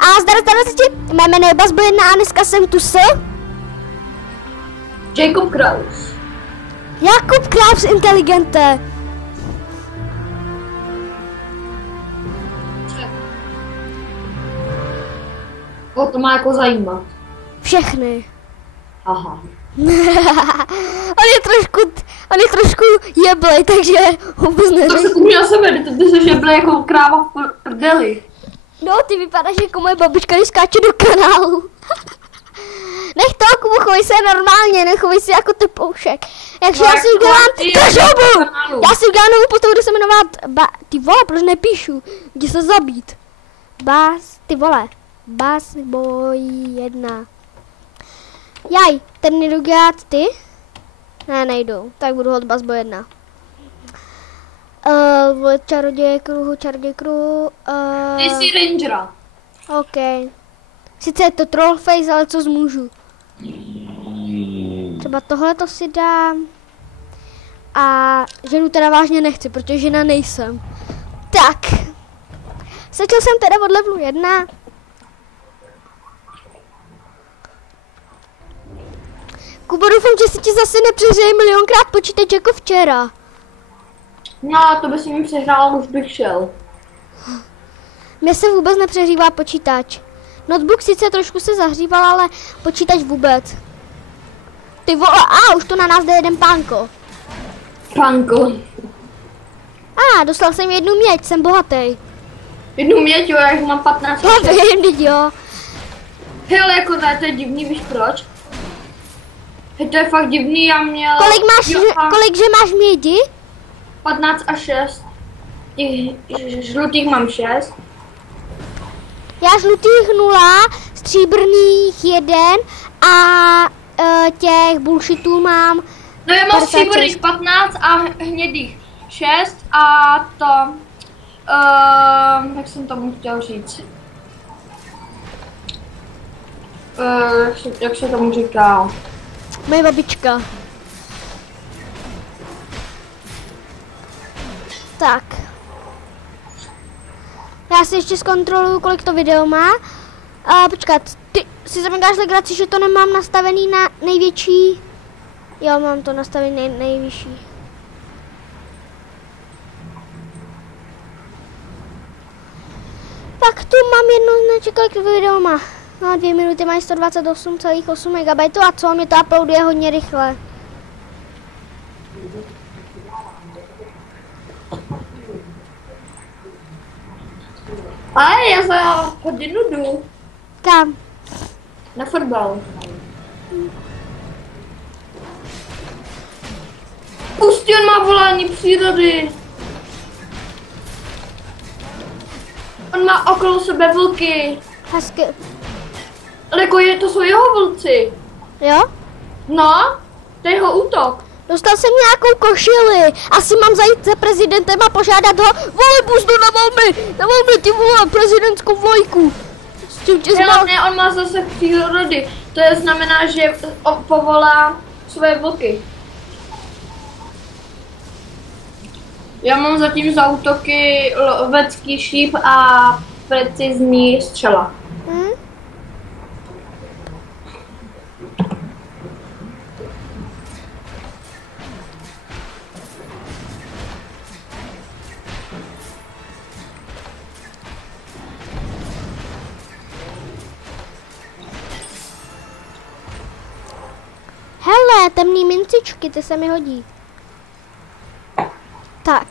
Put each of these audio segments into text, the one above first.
A zdar ti, mé jméno je Bazbo1 a dneska jsem tu s... Jacob Kraus. Jakub Kraus inteligente. O, to má jako zajímat. Všechny. Aha. on je trošku jeblej, takže vůbec To neřekl. se umí na sebe, ty jsi žeble jako kráva v prdeli. No, ty vypadáš jako moje babička, když skáče do kanálu. Nech to, Kubo, chovej se normálně, nechovej se jako typoušek. Takže já si udělám držobu! Já si udělám novou postavu, kde se jmenovat ty vole, proč nepíšu? Jdi se zabít. Ty vole. Bazbo1. Jaj, ten nejdu dělat ty? Ne, nejdu, tak budu hod Bazbo1. Čaroděj kruhu. Ty jsi rangera. OK. Sice je to trollface, ale co zmůžu. Třeba tohle to si dám. A ženu teda vážně nechci, protože žena nejsem. Tak. Začal jsem teda od levelu 1. Kubo, doufám, že si ti zase nepřehřeje milionkrát počítač jako včera. No, to by si mi přehrál, už bych šel. Mně se vůbec nepřehřívá počítač. Notebook sice trošku se zahříval, ale počítač vůbec. Ty vole, už to na nás jde jeden pánko. Panko. Dostal jsem jednu měď, jsem bohatý. Jednu měď, jo, já jich mám 15. Já vím, teď jo. Hej, ale jako ne, to je divný, víš proč? Hej, to je fakt divný, já měl... Kolikže máš mědi? 15 a 6. Těch žlutých mám 6. Já žlutých 0, stříbrných 1 a těch bullshitů mám... No já mám stříbrných 15 a hnědých 6 a to... jak jsem tomu chtěl říct? Jak se tomu říká? Moje babička. Tak. Já si ještě zkontroluju, kolik to video má. Počkat, ty si zamíkáš legraci, že to nemám nastavený na největší. Jo, mám to nastavený nejvyšší. Tak tu mám jedno značku, kolik video má. No, 2 minuty mají 128,8 MB a co, mě to uploaduje hodně rychle. Ale já za hodinu jdu. Kam? Na fotbal. Pustí, on má volání přírody. On má okolo sebe vlky. Hezky. Ale jako to jsou jeho vlci. Jo? No, to je jeho útok. Dostal jsem nějakou košili. Asi mám zajít za prezidentem a požádat ho. Vole, buzdu, nemal mi ty vole, prezidentskou vojku. Ne, on má zase přírody. To je znamená, že povolá své vlky. Já mám zatím za útoky lovecký šíp a precizní střela. Hele, temný mincičky, ty se mi hodí. Tak.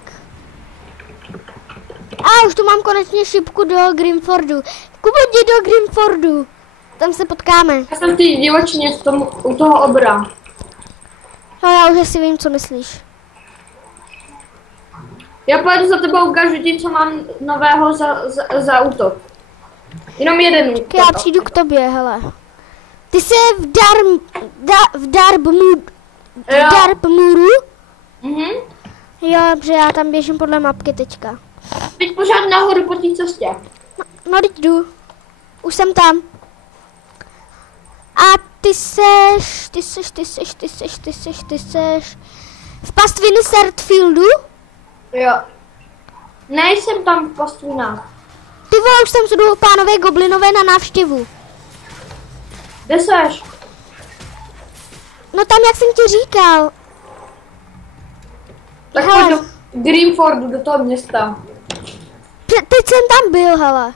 Už tu mám konečně šipku do Grimfordu. Kubo, jdi do Grimfordu. Tam se potkáme. Já jsem v té divočině u toho obra. No, já už asi vím, co myslíš. Já pojedu za tebou, ukážu ti, co mám nového za útok. Jenom jeden útok. Já přijdu k tobě, hele. Ty jsi v Darbmuru? Mhm. Jo, dobře, já tam běžím podle mapky teďka. Teď pořád nahoru po té cestě. No, teď jdu. Už jsem tam. A ty seš v pastviny Sertfieldu? Jo. Nejsem tam v pastvinách. Ty vole, už tam jdu pánové goblinové na návštěvu. Kde seš? No tam, jak jsem ti říkal. Tak Hele. pojď do Greenfordu, do toho města. Teď jsem tam byl, hele.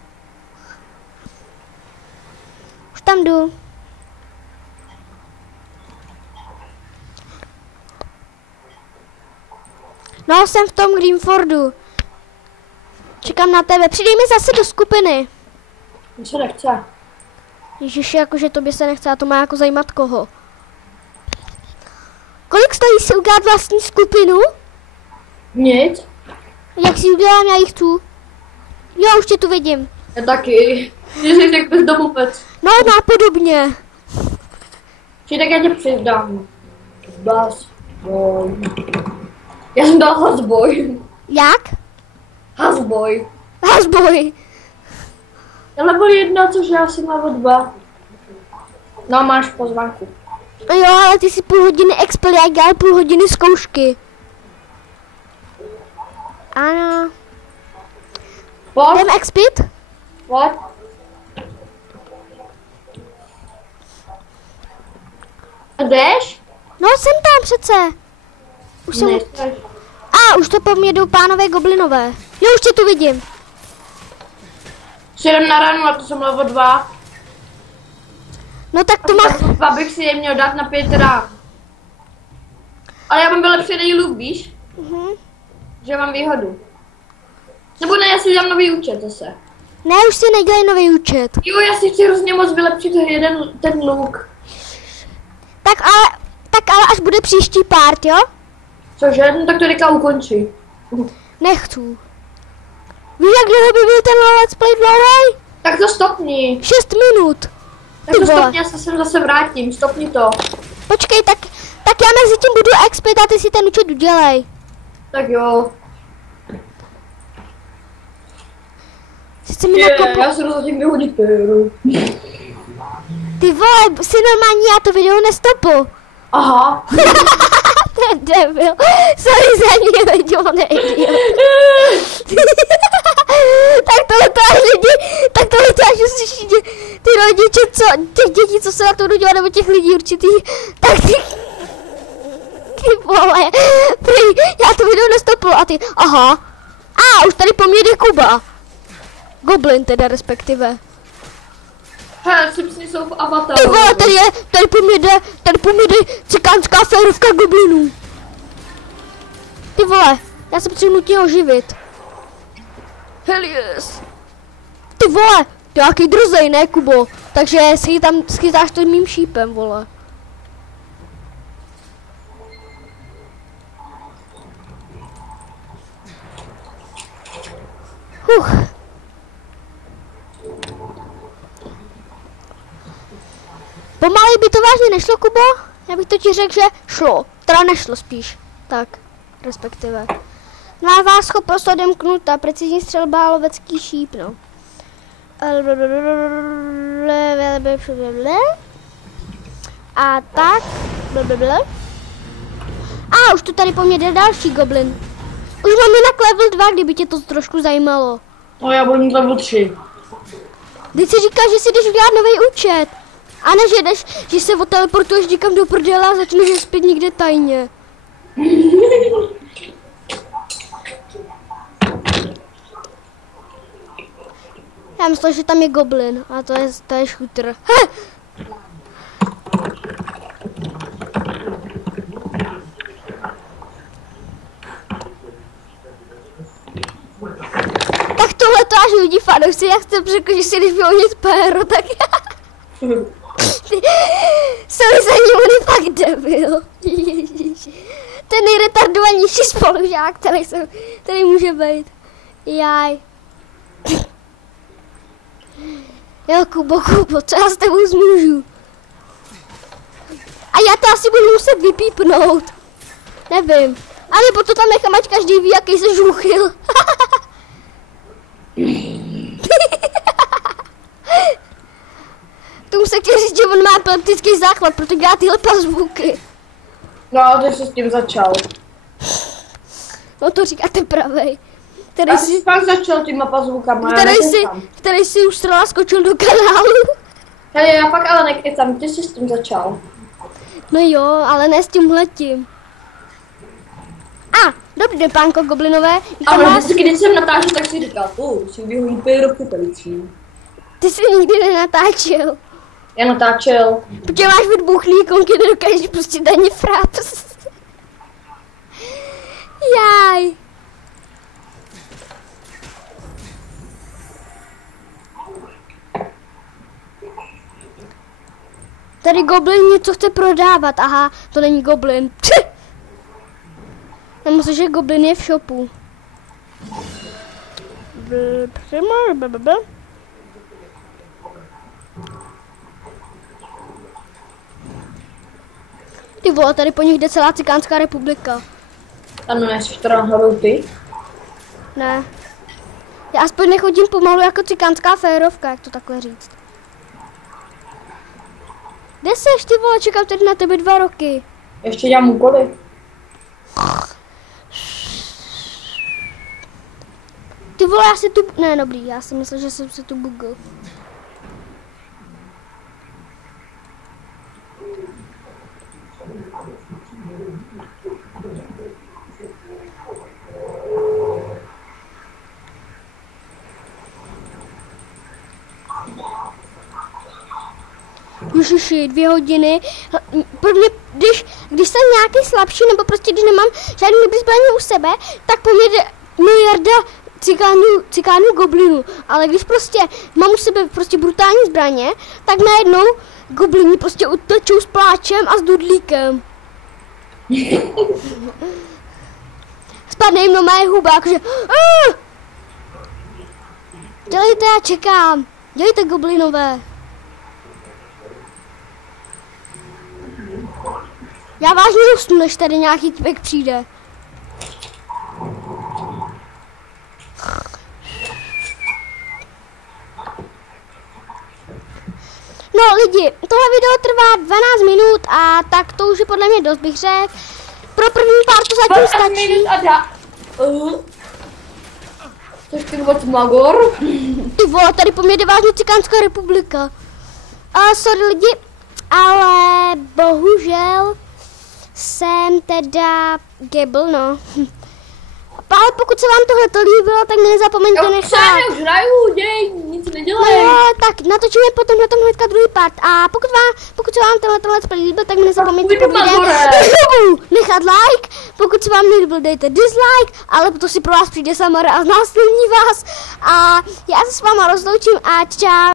Už tam jdu. No, jsem v tom Greenfordu. Čekám na tebe. Přidej mi zase do skupiny. Mně se nechce. Ježiši, jakože tobě se nechce, a to má jako zajímat koho. Kolik stojí si udělat vlastní skupinu? Nic. Jak si udělám, já jich tu. Jo, už tě tu vidím. Já taky. Jsi tak bezdomovec. No, nápodobně. Či tak já tě přidám. Bas. Boj. Já jsem dal Hasboj. Jak? Hasboj. Hasboj. Já level 1, což já jsem level 2. No, máš pozvánku. Jo, ale ty si půl hodiny expel, já dělám půl hodiny zkoušky. Ano. Pojď, Jdem expit? pojď. A jdeš? No, jsem tam přece. Už jsem... Nechceš. Už to po mně jdou pánové goblinové. Jo, už tě tu vidím. Si jdem na ranu, a to jsem level 2. No tak to má... Dva bych si je měl dát na 5 rán. Ale já mám byl lepší dej luk, víš? Že mám výhodu. Nebo ne, já si dám nový účet zase. Ne, už si nedělej nový účet. Jo, já si chci hrozně moc vylepšit ten luk. Tak ale až bude příští part, jo? Cože? No tak to Rika ukončí. Nechci. Víš, jak dlouho by byl ten let's play dlouhý? Tak to stopni. 6 minut. Tak to Ty vole. stopni, já se sem zase vrátím. Stopni to. Počkej, tak já mezi tím budu expit a ty si ten účet udělej. Tak jo. Sice mi nakopu... Já se rozhodně vyhodit péru. Ty vole, si normální, já to video nestopl. Aha. Ten debil. Sorry za mě, veď on nejde. Tak tohle to až uslyší ty rodiče, těch dětí, co se na to udělá, nebo těch lidí určitých, tak ty vole, já to video nestopl a ty, aha, už tady po mně jde Kuba. Goblin teda respektive. Hele, Simpsoni jsou v Avataru. Ty vole, tady po mně jde cikánská férovka goblinů. Ty vole, já se potřebuji nutně oživit. Hell yes. Ty vole, to je jaký drzej, ne Kubo? Takže schytáš to mým šípem, vole. Pomalej by to vážně nešlo, Kubo? Já bych to ti řekl, že šlo. Teda nešlo spíš. Tak, respektive. Má schopnost odemknuta, precizní střelba a lovecký šíp, no. A tak. Už tu tady po mně jde další goblin. Už mám jinak level 2, kdyby tě to trošku zajímalo. No já budu mít level 3. Teď si říkáš, že si jdeš udělat nový účet. A ne, že se odteleportuješ někam do prdele a začneš zpět někde tajně. Já myslím, že tam je goblin a to je shooter. Tak tohle to až lidi fanoušci, jak jsem řekl, že si jdeš vyhodit péro, tak sorry za ní, on je fakt debil. Ten nejretardovanější spolužák, který může být. Jaj. Jo, Kubo, co já s tebou zmůžu? A já to asi budu muset vypípnout. Nevím. A nebo to tam nechám, ať každý ví, jaký se žuchil. Tomu se chtěl říct, že on má epileptický záchvat, proto dělá tyhle pazvuky. No, ty jsi s tím začal. No to říkáte pravej. Já jsi pak začal těma pazůkama, který si už strala skočil do kanálu. Hele, já pak ale nekecám, ty jsi s tím začal. No jo, ale ne s tímhletím. Dobrý den, pánko Goblinové. Ale vždycky, když jsem natáčel, tak si říkal, si vyhodí pejrovku pelicí. Ty jsi nikdy nenatáčel. Já natáčel. Protože máš vybuchlý ikonky, nedokážeš pustit ani fraps. Jaj. Tady goblin něco chce prodávat, aha, to není goblin. Nemyslím, že goblin je v shopu. Ty vole, tady po nich jde celá Cikánská republika. Ano, nejsi teda nahoru ty? Ne. Já aspoň nechodím pomalu jako cikánská férovka, jak to takhle říct. Kde seš, ty vole, čekám tady na tebe 2 roky. Ještě dělám úkoly. Ty vole, já si tu... Ne, dobrý, já si myslel, že jsem se tu bugl. Ježiši, 2 hodiny. Pro mě, když jsem nějaký slabší, nebo prostě když nemám žádný dobrý zbraně u sebe, tak po mě jde miliarda cikánů goblinů. Ale když prostě mám u sebe prostě brutální zbraně, tak najednou goblini prostě utečou s pláčem a s dudlíkem. Spadne jim na mé huba, jakože... Dělejte, já čekám. Dělejte, goblinové. Já vážně usnu, než tady nějaký typek přijde. No lidi, tohle video trvá 12 minut a tak to už je podle mě dost, bych řekl. Pro první pár to zatím stačí. Což od Magor. Ty vole, tady po mě jde vážně Cikánská republika. Sorry lidi, ale bohužel jsem teda gebl, no. Ale pokud se vám tohle líbilo, tak mi nezapomeňte nechat. Já už hraju, děj, nic nedělej. No, tak natočíme potom na tom hnedka druhý part. A pokud se vám tenhle líbil, tak mi nezapomeňte pod videem nechat like. Pokud se vám nelíbil, dejte dislike, ale to si pro vás přijde Samara a znásilní vás. A já se s váma rozloučím a čau.